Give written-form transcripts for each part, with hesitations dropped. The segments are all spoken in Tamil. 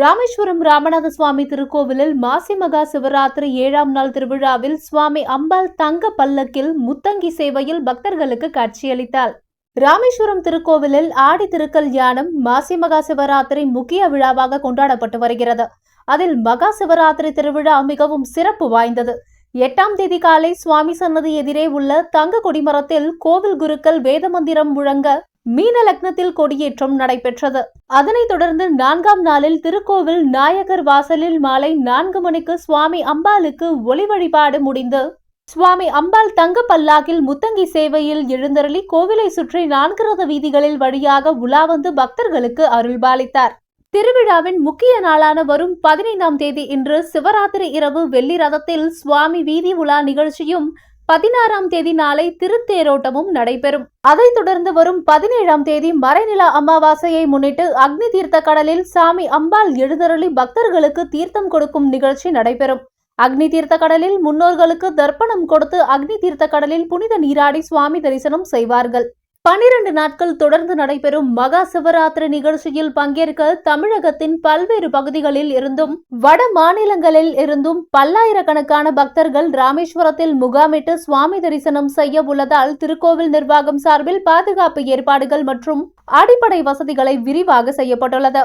ராமேஸ்வரம் ராமநாத சுவாமி திருக்கோவிலில் மாசி மகா சிவராத்திரி 7ஆம் நாள் திருவிழாவில் சுவாமி அம்பாள் தங்க பல்லக்கில் முத்தங்கி சேவையில் பக்தர்களுக்கு காட்சியளித்தார். ராமேஸ்வரம் திருக்கோவிலில் ஆடி திருக்கல்யாணம் மாசி மகா சிவராத்திரி முக்கிய விழாவாக கொண்டாடப்பட்டு வருகிறது. அதில் மகா சிவராத்திரி திருவிழா மிகவும் சிறப்பு வாய்ந்தது. 8ஆம் தேதி காலை சுவாமி சன்னதி எதிரே உள்ள தங்க கொடிமரத்தில் கோவில் குருக்கள் வேதமந்திரம் முழங்க மீன லக்னத்தில் கொடியேற்றம் நடைபெற்றது. அதனைத் தொடர்ந்து 4ஆம் நாளில் திருக்கோவில் நாயகர் வாசலில் மாலை 4 மணிக்கு சுவாமி அம்பாளுக்கு ஒளி வழிபாடு முடிந்து சுவாமி அம்பாள் தங்க பல்லாக்கில் முத்தங்கி சேவையில் எழுந்தருளி கோவிலை சுற்றி 4 ரத வீதிகளில் வழியாக உலா வந்து பக்தர்களுக்கு அருள்பாலித்தார். திருவிழாவின் முக்கிய நாளான வரும் 15ஆம் தேதி இன்று சிவராத்திரி இரவு வெள்ளி ரதத்தில் சுவாமி வீதி உலா நிகழ்ச்சியும் 16ஆம் தேதி நாளை திருத்தேரோட்டமும் நடைபெறும். அதைத் தொடர்ந்து வரும் 17ஆம் தேதி மறைநில அமாவாசையை முன்னிட்டு அக்னி தீர்த்த கடலில் சாமி அம்பாள் எழுந்தருளி பக்தர்களுக்கு தீர்த்தம் கொடுக்கும் நிகழ்ச்சி நடைபெறும். அக்னி தீர்த்த கடலில் முன்னோர்களுக்கு தர்ப்பணம் கொடுத்து அக்னி தீர்த்த கடலில் புனித நீராடி சுவாமி தரிசனம் செய்வார்கள். 12 நாட்கள் தொடர்ந்து நடைபெறும் மகா சிவராத்திரி நிகழ்ச்சியில் பங்கேற்க தமிழகத்தின் பல்வேறு பகுதிகளில் இருந்தும் வட மாநிலங்களில் இருந்தும் பல்லாயிரக்கணக்கான பக்தர்கள் ராமேஸ்வரத்தில் முகாமிட்டு சுவாமி தரிசனம் செய்ய உள்ளதால் திருக்கோவில் நிர்வாகம் சார்பில் பாதுகாப்பு ஏற்பாடுகள் மற்றும் அடிப்படை வசதிகளை விரிவாக செய்யப்பட்டுள்ளது.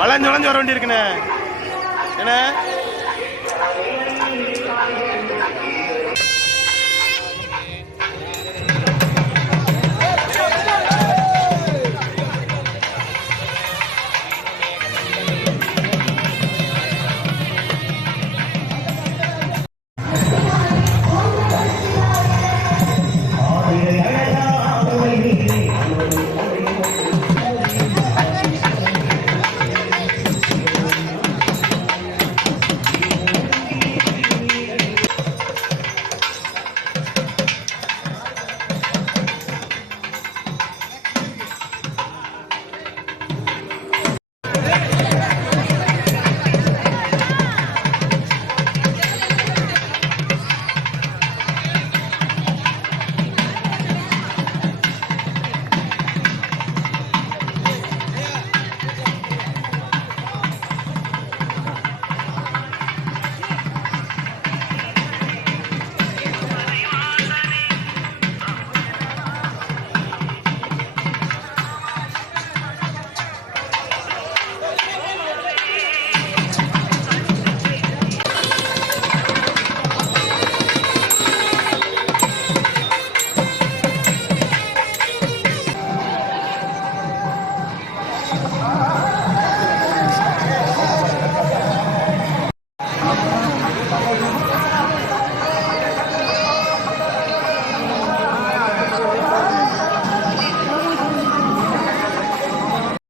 வளைஞ்சு வளைஞ்சு வர வேண்டி இருக்குண்ணே என்ன